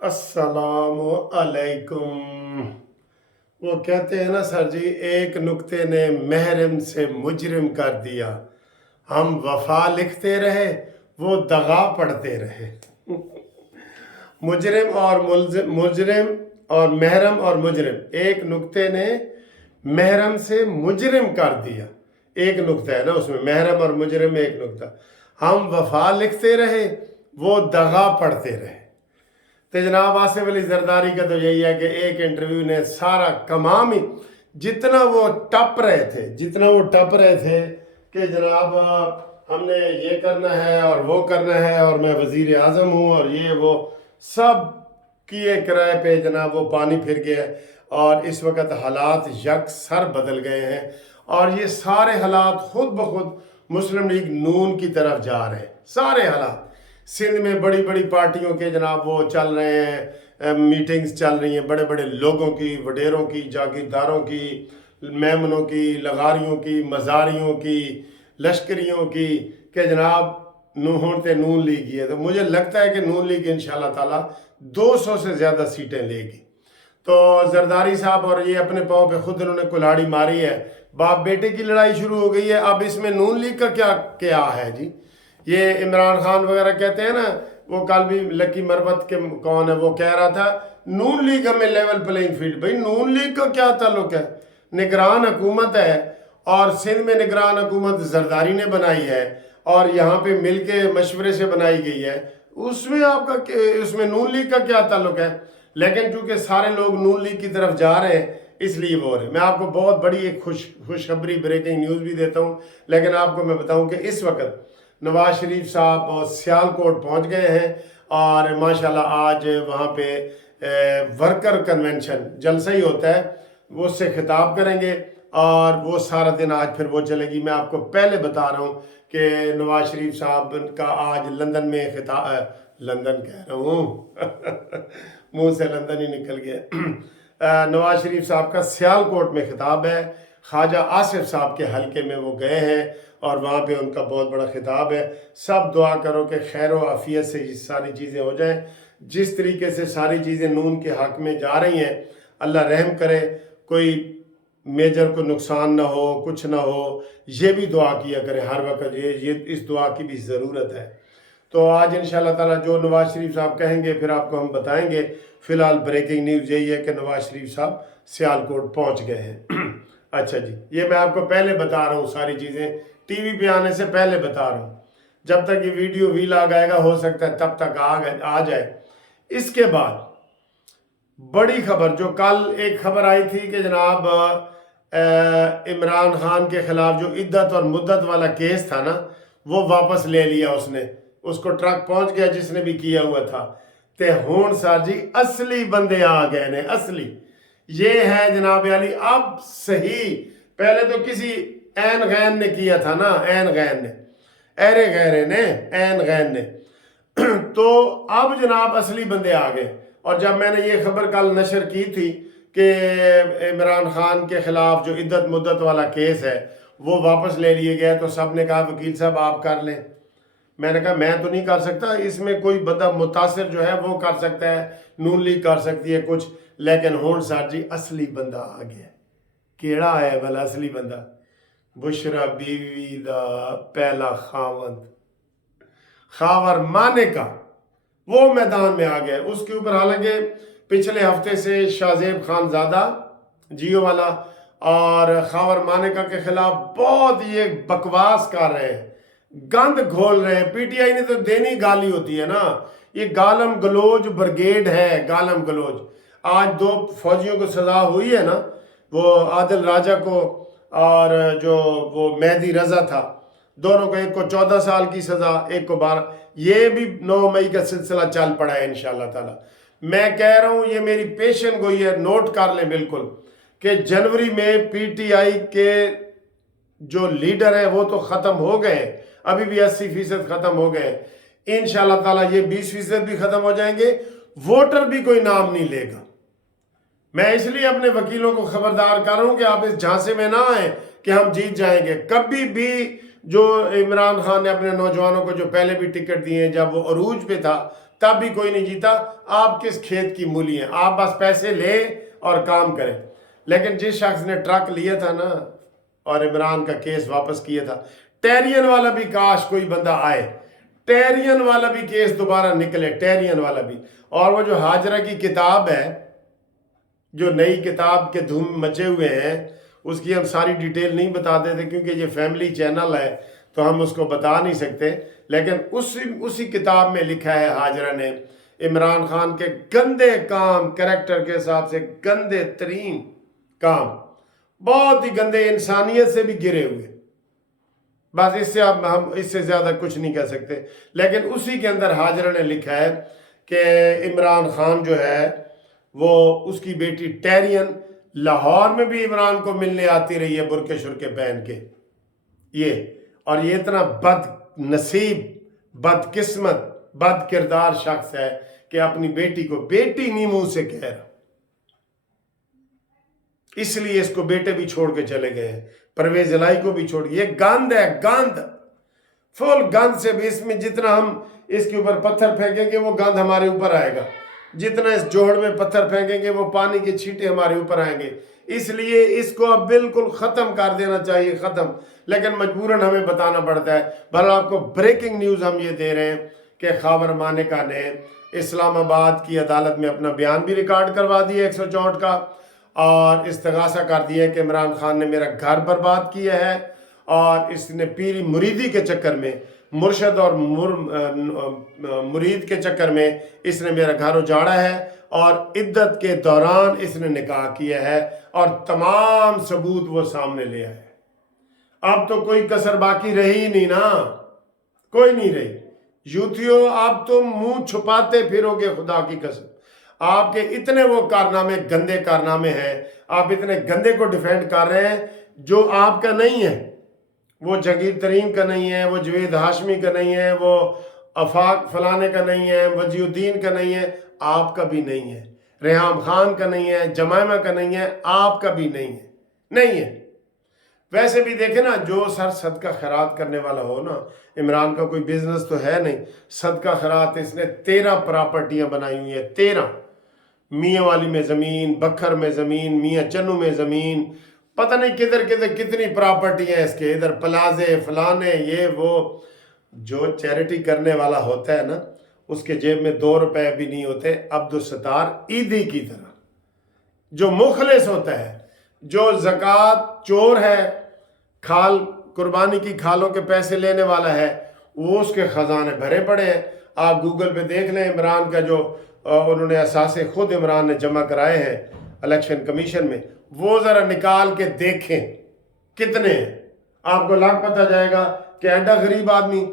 السلام علیکم۔ وہ کہتے ہیں نا سر جی، ایک نکتے نے محرم سے مجرم کر دیا، ہم وفا لکھتے رہے، وہ دغا پڑھتے رہے۔ مجرم اور محرم اور مجرم، ایک نکتے نے محرم سے مجرم کر دیا، ایک نکتہ ہے نا اس میں، محرم اور مجرم ایک نکتہ، ہم وفا لکھتے رہے، وہ دغا پڑھتے رہے۔ تو جناب آصف علی زرداری کا تو یہی ہے کہ ایک انٹرویو نے سارا کمام ہی جتنا وہ ٹپ رہے تھے کہ جناب ہم نے یہ کرنا ہے اور وہ کرنا ہے اور میں وزیر اعظم ہوں اور یہ وہ سب کیے کرائے پہ جناب وہ پانی پھر گیا، اور اس وقت حالات یکسر بدل گئے ہیں، اور یہ سارے حالات خود بخود مسلم لیگ نون کی طرف جا رہے ہیں۔ سارے حالات سندھ میں بڑی بڑی پارٹیوں کے جناب وہ چل رہے ہیں، میٹنگز چل رہی ہیں، بڑے بڑے لوگوں کی، وڈیروں کی، جاگیرداروں کی، میمنوں کی، لغاریوں کی، مزاریوں کی، لشکریوں کی، کہ جناب نون لیگ ہے۔ تو مجھے لگتا ہے کہ نون لیگ انشاءاللہ تعالی 200 سے زیادہ سیٹیں لے گی۔ تو زرداری صاحب اور یہ اپنے پاؤں پہ خود انہوں نے کلاڑی ماری ہے، باپ بیٹے کی لڑائی شروع ہو گئی ہے۔ اب اس میں نون لیگ کا کیا ہے جی؟ یہ عمران خان وغیرہ کہتے ہیں نا، وہ کل بھی لکی مربت کے کون ہے وہ کہہ رہا تھا نون لیگ ہمیں لیول پلینگ فیلڈ۔ بھئی نون لیگ کا کیا تعلق ہے؟ نگران حکومت ہے، اور سندھ میں نگران حکومت زرداری نے بنائی ہے، اور یہاں پہ مل کے مشورے سے بنائی گئی ہے، اس میں نون لیگ کا کیا تعلق ہے؟ لیکن چونکہ سارے لوگ نون لیگ کی طرف جا رہے ہیں اس لیے وہ ہو رہے۔ میں آپ کو بہت بڑی ایک خوشخبری بریکنگ نیوز بھی دیتا ہوں، لیکن آپ کو میں بتاؤں کہ اس وقت نواز شریف صاحب سیالکوٹ پہنچ گئے ہیں، اور ماشاءاللہ آج وہاں پہ ورکر کنونشن جلسہ ہی ہوتا ہے، وہ اس سے خطاب کریں گے، اور وہ سارا دن آج پھر وہ چلے گی۔ میں آپ کو پہلے بتا رہا ہوں کہ نواز شریف صاحب کا آج لندن میں خطاب، لندن کہہ رہا ہوں منہ سے لندن ہی نکل گیا، نواز شریف صاحب کا سیالکوٹ میں خطاب ہے، خواجہ آصف صاحب کے حلقے میں وہ گئے ہیں، اور وہاں پہ ان کا بہت بڑا خطاب ہے۔ سب دعا کرو کہ خیر و عافیت سے یہ ساری چیزیں ہو جائیں۔ جس طریقے سے ساری چیزیں نون کے حق میں جا رہی ہیں، اللہ رحم کرے، کوئی میجر کو نقصان نہ ہو، کچھ نہ ہو، یہ بھی دعا کیا کرے ہر وقت، یہ اس دعا کی بھی ضرورت ہے۔ تو آج انشاءاللہ تعالیٰ جو نواز شریف صاحب کہیں گے پھر آپ کو ہم بتائیں گے۔ فی الحال بریکنگ نیوز یہی ہے کہ نواز شریف صاحب سیالکوٹ پہنچ گئے ہیں۔ اچھا جی، یہ میں آپ کو پہلے بتا رہا ہوں، ساری چیزیں ٹی وی پہ آنے سے پہلے بتا رہا ہوں، جب تک یہ ویڈیو ویلاگ آئے گا ہو سکتا ہے تب تک آ جائے۔ اس کے بعد بڑی خبر، جو کل ایک خبر آئی تھی کہ جناب عمران خان کے خلاف جو عدت اور مدت والا کیس تھا نا، وہ واپس لے لیا اس نے، اس کو ٹرک پہنچ گیا جس نے بھی کیا ہوا تھا۔ تے ہون سار جی اصلی بندے آ گئے نے، اصلی یہ ہے جناب علی۔ اب صحیح، پہلے تو کسی این غین نے کیا تھا نا، این غین نے، ایرے غیرے نے، این غین نے، تو اب جناب اصلی بندے آ گئے۔ اور جب میں نے یہ خبر کل نشر کی تھی کہ عمران خان کے خلاف جو عدت مدت والا کیس ہے وہ واپس لے لیے گئے، تو سب نے کہا وکیل صاحب آپ کر لیں۔ میں نے کہا میں تو نہیں کر سکتا، اس میں کوئی بندہ متاثر جو ہے وہ کر سکتا ہے، نون لیگ کر سکتی ہے کچھ، لیکن ہون سار جی اصلی بندہ آ گیا۔ کیڑا ہے بھلا اصلی بندہ؟ بشرا بیوی دا پہلا خاوند، خاور مانے کا، وہ میدان میں آ گیا۔ اس کے اوپر حالانکہ پچھلے ہفتے سے شاہزیب خان زادہ جیو والا اور خاور مانیکا کے خلاف بہت یہ بکواس کر رہے ہیں، گند گھول رہے ہیں۔ پی ٹی آئی نے تو دینی گالی ہوتی ہے نا، یہ گالم گلوچ برگیڈ ہے، گالم گلوچ۔ آج 2 فوجیوں کو سزا ہوئی ہے نا، وہ عادل راجہ کو اور جو وہ مہدی رضا تھا، دونوں کو، ایک کو 14 سال کی سزا، ایک کو 12۔ یہ بھی 9 مئی کا سلسلہ چل پڑا ہے انشاءاللہ تعالی۔ میں کہہ رہا ہوں، یہ میری پیشن گوئی ہے، نوٹ کر لیں بالکل، کہ جنوری میں پی ٹی آئی کے جو لیڈر ہیں وہ تو ختم ہو گئے ہیں، ابھی بھی 80% ختم ہو گئے ہیں، انشاءاللہ تعالی یہ 20% بھی ختم ہو جائیں گے، ووٹر بھی کوئی نام نہیں لے گا۔ میں اس لیے اپنے وکیلوں کو خبردار کر رہا ہوں کہ آپ اس جھانسے میں نہ آئیں کہ ہم جیت جائیں گے۔ کبھی بھی جو عمران خان نے اپنے نوجوانوں کو جو پہلے بھی ٹکٹ دیے ہیں، جب وہ عروج پہ تھا تب بھی کوئی نہیں جیتا. آپ کس کھیت کی مولی ہیں؟ آپ بس پیسے لیں اور کام کریں. لیکن جس شخص نے ٹرک لیا تھا نا اور عمران کا کیس واپس کیا تھا، ٹیرین والا بھی کاش کوئی بندہ آئے، ٹیرین والا بھی کیس دوبارہ نکلے، ٹیرین والا بھی. اور وہ جو ہاجرہ کی کتاب ہے، جو نئی کتاب کے دھوم مچے ہوئے ہیں، اس کی ہم ساری ڈیٹیل نہیں بتا دیتے کیونکہ یہ فیملی چینل ہے تو ہم اس کو بتا نہیں سکتے. لیکن اسی کتاب میں لکھا ہے ہاجرہ نے عمران خان کے گندے کام، کریکٹر کے حساب سے گندے ترین کام، بہت ہی گندے، انسانیت سے بھی گرے ہوئے. بس اس سے ہم اس سے زیادہ کچھ نہیں کہہ سکتے. لیکن اسی کے اندر ہاجرہ نے لکھا ہے کہ عمران خان جو ہے وہ اس کی بیٹی ٹیرین لاہور میں بھی عمران کو ملنے آتی رہی ہے برقع شرقے پہن کے. اور یہ اتنا بد نصیب، بد قسمت، بد کردار شخص ہے کہ اپنی بیٹی کو بیٹی نہیں منہ سے کہہ رہا. اس لیے اس کو بیٹے بھی چھوڑ کے چلے گئے ہیں، پرویز الہی کو بھی چھوڑ. یہ گند ہے، گند، فل گند سے بھی. اس میں جتنا ہم اس کے اوپر پتھر پھینکیں گے وہ گند ہمارے اوپر آئے گا، جتنا اس جوہڑ میں پتھر پھینکیں گے وہ پانی کے چھینٹے ہمارے اوپر آئیں گے. اس لیے اس کو اب بالکل ختم کر دینا چاہیے، ختم. لیکن مجبوراً ہمیں بتانا پڑتا ہے. بھلا آپ کو بریکنگ نیوز ہم یہ دے رہے ہیں کہ خاور مانیکا نے اسلام آباد کی عدالت میں اپنا بیان بھی ریکارڈ کروا دیا 164 کا، اور استغاثہ کر دیا کہ عمران خان نے میرا گھر برباد کیا ہے، اور اس نے پیری مریدی کے چکر میں، مرشد اور مرید کے چکر میں اس نے میرا گھر اجاڑا ہے، اور عدت کے دوران اس نے نکاح کیا ہے، اور تمام ثبوت وہ سامنے لے آئے. اب تو کوئی کسر باقی رہی ہی نہیں نا، کوئی نہیں رہی. یوتھیو اب تم منہ چھپاتے پھرو گے، خدا کی قسم. آپ کے اتنے وہ کارنامے، گندے کارنامے ہیں، آپ اتنے گندے کو ڈیفینڈ کر رہے ہیں جو آپ کا نہیں ہے. وہ جہانگیر ترین کا نہیں ہے، وہ جوید ہاشمی کا نہیں ہے، وہ آفاق فلانے کا نہیں ہے، وجی الدین کا نہیں ہے، آپ کا بھی نہیں ہے. ریحام خان کا نہیں ہے، جمائمہ کا نہیں ہے، آپ کا بھی نہیں ہے، نہیں ہے. ویسے بھی دیکھیں نا، جو سر صدقہ خیرات کرنے والا ہو نا، عمران کا کوئی بزنس تو ہے نہیں. صدقہ خیرات اس نے 13 پراپرٹیاں بنائی ہوئی ہیں، 13. میاں والی میں زمین، بکھر میں زمین، میاں چنو میں زمین، پتہ نہیں کدھر کدھر کتنی پراپرٹی ہیں اس کے، ادھر پلازے فلانے یہ وہ. جو چیریٹی کرنے والا ہوتا ہے نا، اس کے جیب میں 2 روپے بھی نہیں ہوتے. عبدالستار عیدی کی طرح جو مخلص ہوتا ہے، جو زکوٰۃ چور ہے، کھال قربانی کی کھالوں کے پیسے لینے والا ہے، وہ اس کے خزانے بھرے پڑے ہیں. آپ گوگل پہ دیکھ لیں عمران کا جو انہوں نے اثاثے خود عمران نے جمع کرائے ہیں الیکشن کمیشن میں، وہ ذرا نکال کے دیکھیں کتنے ہیں. آپ کو لاکھ پتہ جائے گا کہ ایڈا غریب آدمی،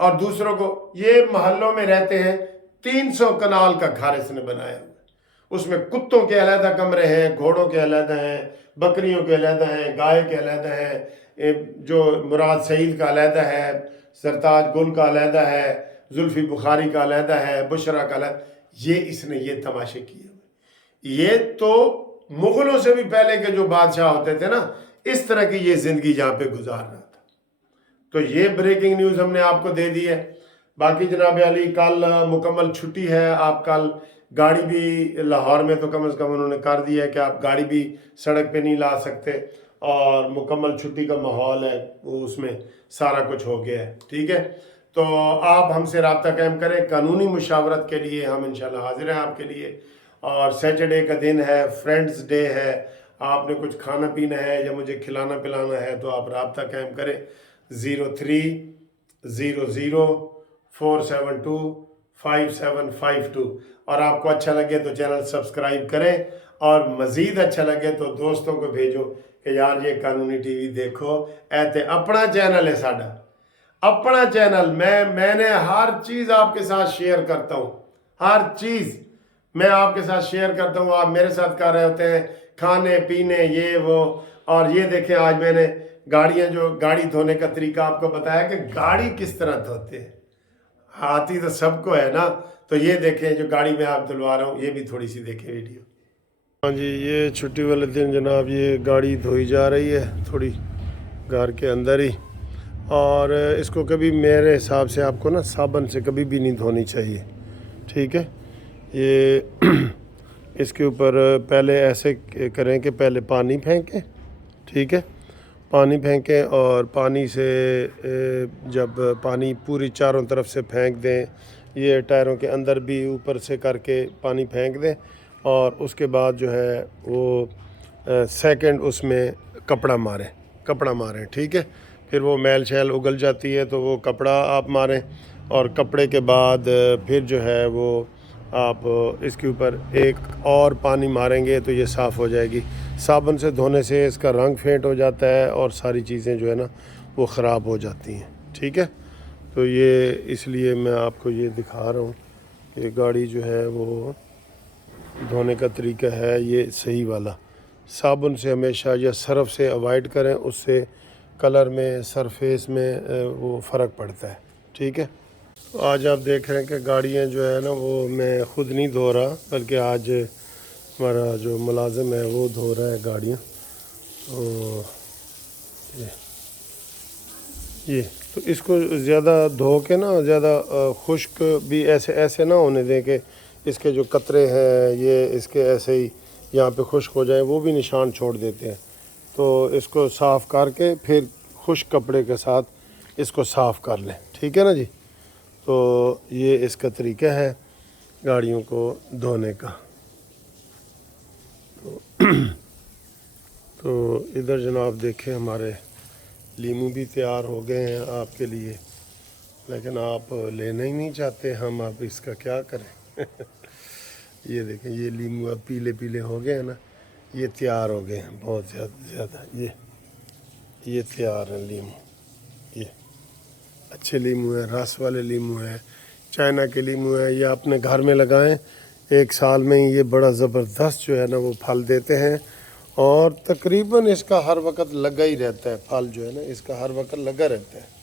اور دوسروں کو، یہ محلوں میں رہتے ہیں. 300 کنال کا گھر اس نے بنایا ہوا، اس میں کتوں کے علیحدہ کمرے ہیں، گھوڑوں کے علیحدہ ہیں، بکریوں کے علیحدہ ہیں، گائے کے علیحدہ ہیں، جو مراد سعید کا علیحدہ ہے، سرتاج گل کا علیحدہ ہے، زلفی بخاری کا علیحدہ ہے، بشرا کا علیحدہ. یہ اس نے یہ تماشے کیے ہوئے. یہ تو مغلوں سے بھی پہلے کے جو بادشاہ ہوتے تھے نا، اس طرح کی یہ زندگی جہاں پہ گزار رہا تھا. تو یہ بریکنگ نیوز ہم نے آپ کو دے دی ہے. باقی جناب علی کل مکمل چھٹی ہے. آپ کل گاڑی بھی لاہور میں تو کم از کم انہوں نے کر دیا ہے کہ آپ گاڑی بھی سڑک پہ نہیں لا سکتے، اور مکمل چھٹی کا ماحول ہے، وہ اس میں سارا کچھ ہو گیا ہے. ٹھیک ہے، تو آپ ہم سے رابطہ قائم کریں. قانونی مشاورت کے لیے ہم انشاءاللہ حاضر ہیں آپ کے لیے. اور سیٹرڈے کا دن ہے، فرینڈز ڈے ہے، آپ نے کچھ کھانا پینا ہے یا مجھے کھلانا پلانا ہے تو آپ رابطہ قائم کریں 0300472572. اور آپ کو اچھا لگے تو چینل سبسکرائب کریں، اور مزید اچھا لگے تو دوستوں کو بھیجو کہ یار یہ قانونی ٹی وی دیکھو. ایتے اپنا چینل ہے ساڈا، اپنا چینل. میں نے ہر چیز آپ کے ساتھ شیئر کرتا ہوں، ہر چیز میں آپ کے ساتھ شیئر کرتا ہوں. آپ میرے ساتھ کر رہے ہوتے ہیں کھانے پینے یہ وہ. اور یہ دیکھیں آج میں نے گاڑی دھونے کا طریقہ آپ کو بتایا کہ گاڑی کس طرح دھوتے ہیں. آتی تو سب کو ہے نا. تو یہ دیکھیں جو گاڑی میں آپ دھلوا رہا ہوں، یہ بھی تھوڑی سی دیکھیں ویڈیو. ہاں جی، یہ چھٹی والے دن جناب یہ گاڑی دھوئی جا رہی ہے تھوڑی گھر کے اندر ہی. اور اس کو کبھی میرے حساب سے آپ کو نا صابن سے کبھی بھی نہیں دھونی چاہیے، ٹھیک ہے. یہ اس کے اوپر پہلے ایسے کریں کہ پہلے پانی پھینکیں. ٹھیک ہے, پانی پھینکیں اور پانی سے جب پانی پوری چاروں طرف سے پھینک دیں, یہ ٹائروں کے اندر بھی اوپر سے کر کے پانی پھینک دیں, اور اس کے بعد جو ہے وہ سیکنڈ اس میں کپڑا ماریں. ٹھیک ہے, پھر وہ میل شیل اگل جاتی ہے تو وہ کپڑا آپ ماریں, اور کپڑے کے بعد پھر جو ہے وہ آپ اس کے اوپر ایک اور پانی ماریں گے تو یہ صاف ہو جائے گی. صابن سے دھونے سے اس کا رنگ فینٹ ہو جاتا ہے اور ساری چیزیں جو ہے نا وہ خراب ہو جاتی ہیں. ٹھیک ہے, تو یہ اس لیے میں آپ کو یہ دکھا رہا ہوں کہ گاڑی جو ہے وہ دھونے کا طریقہ ہے یہ صحیح والا. صابن سے ہمیشہ یا سرف سے اوائڈ کریں, اس سے کلر میں سرفیس میں وہ فرق پڑتا ہے. ٹھیک ہے, آج آپ دیکھ رہے ہیں کہ گاڑیاں جو ہے نا وہ میں خود نہیں دھو رہا, بلکہ آج ہمارا جو ملازم ہے وہ دھو رہا ہے گاڑیاں. تو یہ تو اس کو زیادہ دھو کے نا زیادہ خشک بھی ایسے نہ ہونے دیں کہ اس کے جو قطرے ہیں یہ اس کے ایسے ہی یہاں پہ خشک ہو جائیں, وہ بھی نشان چھوڑ دیتے ہیں. تو اس کو صاف کر کے پھر خشک کپڑے کے ساتھ اس کو صاف کر لیں. ٹھیک ہے نا جی, تو یہ اس کا طریقہ ہے گاڑیوں کو دھونے کا. تو ادھر جناب دیکھیں ہمارے لیمو بھی تیار ہو گئے ہیں آپ کے لیے, لیکن آپ لینا ہی نہیں چاہتے. ہم آپ اس کا کیا کریں. یہ دیکھیں یہ لیمو اب پیلے پیلے ہو گئے ہیں نا, یہ تیار ہو گئے ہیں بہت زیادہ. یہ تیار ہیں لیمو, یہ اچھے لیمو ہیں, رس والے لیمو ہیں, چائنا کے لیمو ہیں. یہ اپنے گھر میں لگائیں, ایک سال میں یہ بڑا زبردست جو ہے نا وہ پھل دیتے ہیں, اور تقریباً اس کا ہر وقت لگا ہی رہتا ہے. پھل جو ہے نا اس کا ہر وقت لگا رہتا ہے.